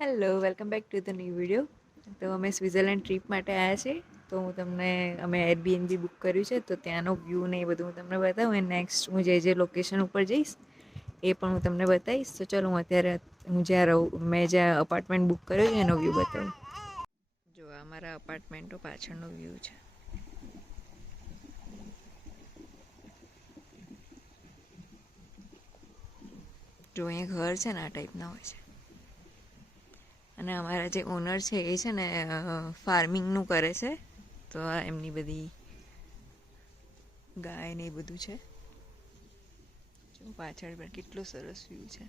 Hello welcome back to the new video. તો અમે Switzerland trip માટે આવ્યા છીએ. તો અમે એરબીએનબી બુક કર્યું છે, તો ત્યાંનો વ્યૂ ને એ બધું હું તમને બતાવું. એન્ડ નેક્સ્ટ હું જે લોકેશન ઉપર જઈશ એ પણ હું તમને બતાવીશ. તો ચલો હું જ્યાં મેં જ્યાં અપાર્ટમેન્ટ બુક કર્યો છે એનો વ્યૂ બતાવું. જો આ મારા અપાર્ટમેન્ટનો પાછળનો વ્યૂ છે. જો અહીંયા ઘર છે ને આ ટાઈપના હોય છે. અને અમારા જે ઓનર છે એ છે ને ફાર્મિંગનું કરે છે. તો આ એમની બધી ગાય ને એ બધું છે. જો પાછળ પણ કેટલો સરસ વ્યૂ છે.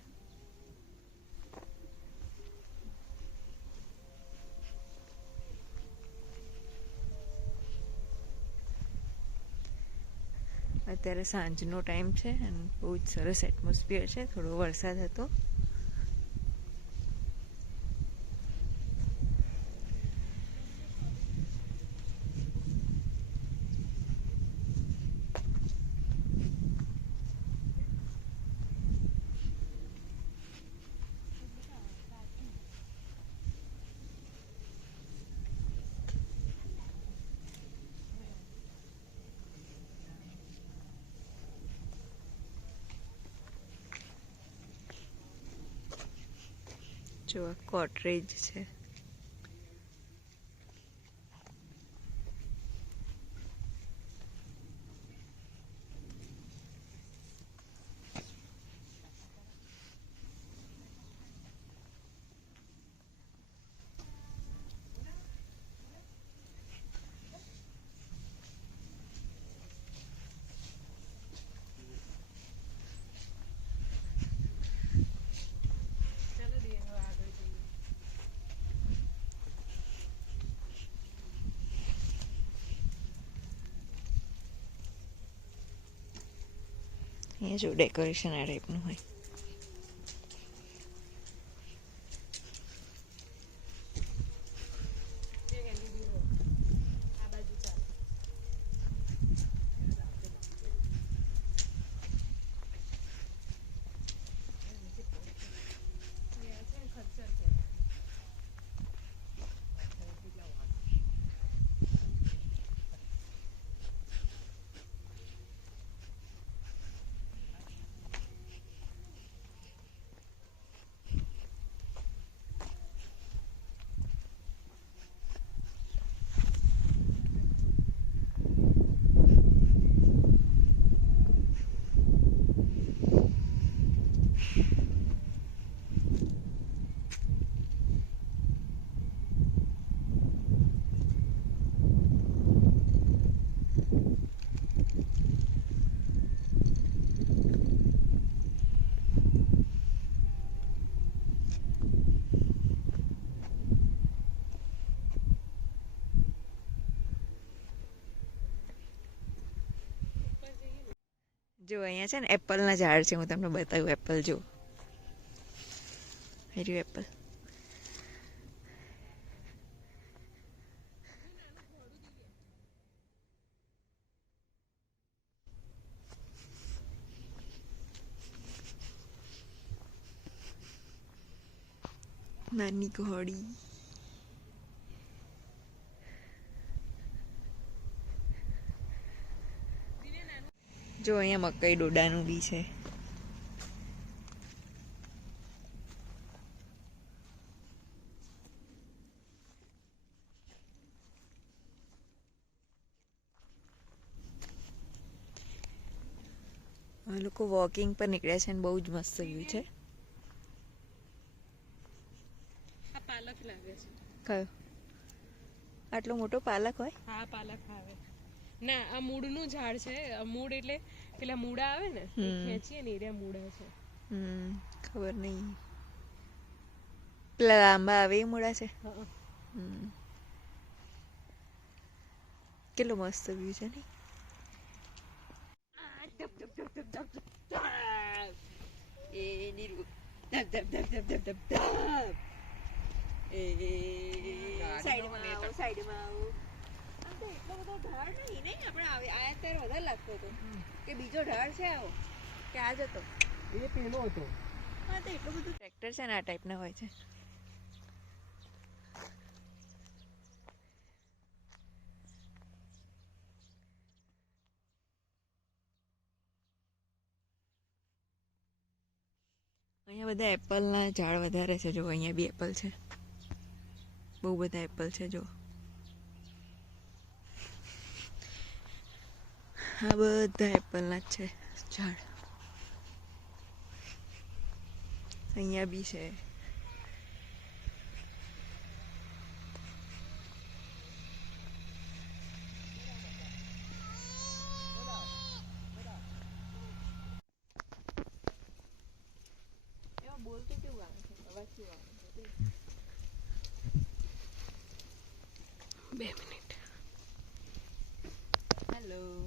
અત્યારે સાંજનો ટાઈમ છે અને બહુ જ સરસ એટમોસ્ફિયર છે. થોડો વરસાદ હતો. જો આ કોટરેજ છે. અહીંયા જો ડેકોરેશન આ ટાઈપનું હોય. જો અહીંયા છે ને એપલના ઝાડ છે. હું તમને બતાવું. એપલ જો રહ્યું એપલ. નાની ઘોડી. જો અહીંયા મકાઈ ડોડાનું બી છે. આ લોકો વોકિંગ પર નીકળ્યા છે અને બહુ જ મસ્ત વ્યૂ છે. આ પાલક લાગે છે. કયો? આટલો મોટો પાલક હોય? હા, પાલક આવે. ના, આ મૂળનું ઝાડ છે. મૂળ એટલે પેલા મૂળા આવે ને, એ ખેંચીએ ને એ મૂળા છે. ખબર નહીં. પેલા લાંબા આવે એ મૂળા છે. કેટલો મસ્ત વ્યૂ છે નહીં? સાઈડમાં આવો. આમ તો એટલો બધો ઢાળ નહીં આપણે આયા ત્યારે વધારે લાગતો હતો કે બીજો ઢાળ છે આવો કે આ જતો. એ પેલો હતો. હા, તો એટલું બધું ટ્રેક્ટર છે ને આ ટાઈપના હોય છે. અહીંયા બધા એપલના ઝાડ વધારે છે. જો અહીંયા બી એપલ છે, બહુ બધા એપલ છે. જો આ બધા એપલના જ છે ઝાડ. અહીંયા બી છે. એમાં બોલતું કેવું આવે છે, અવાજ કેવો આવે છે? 2 મિનિટ. હેલો.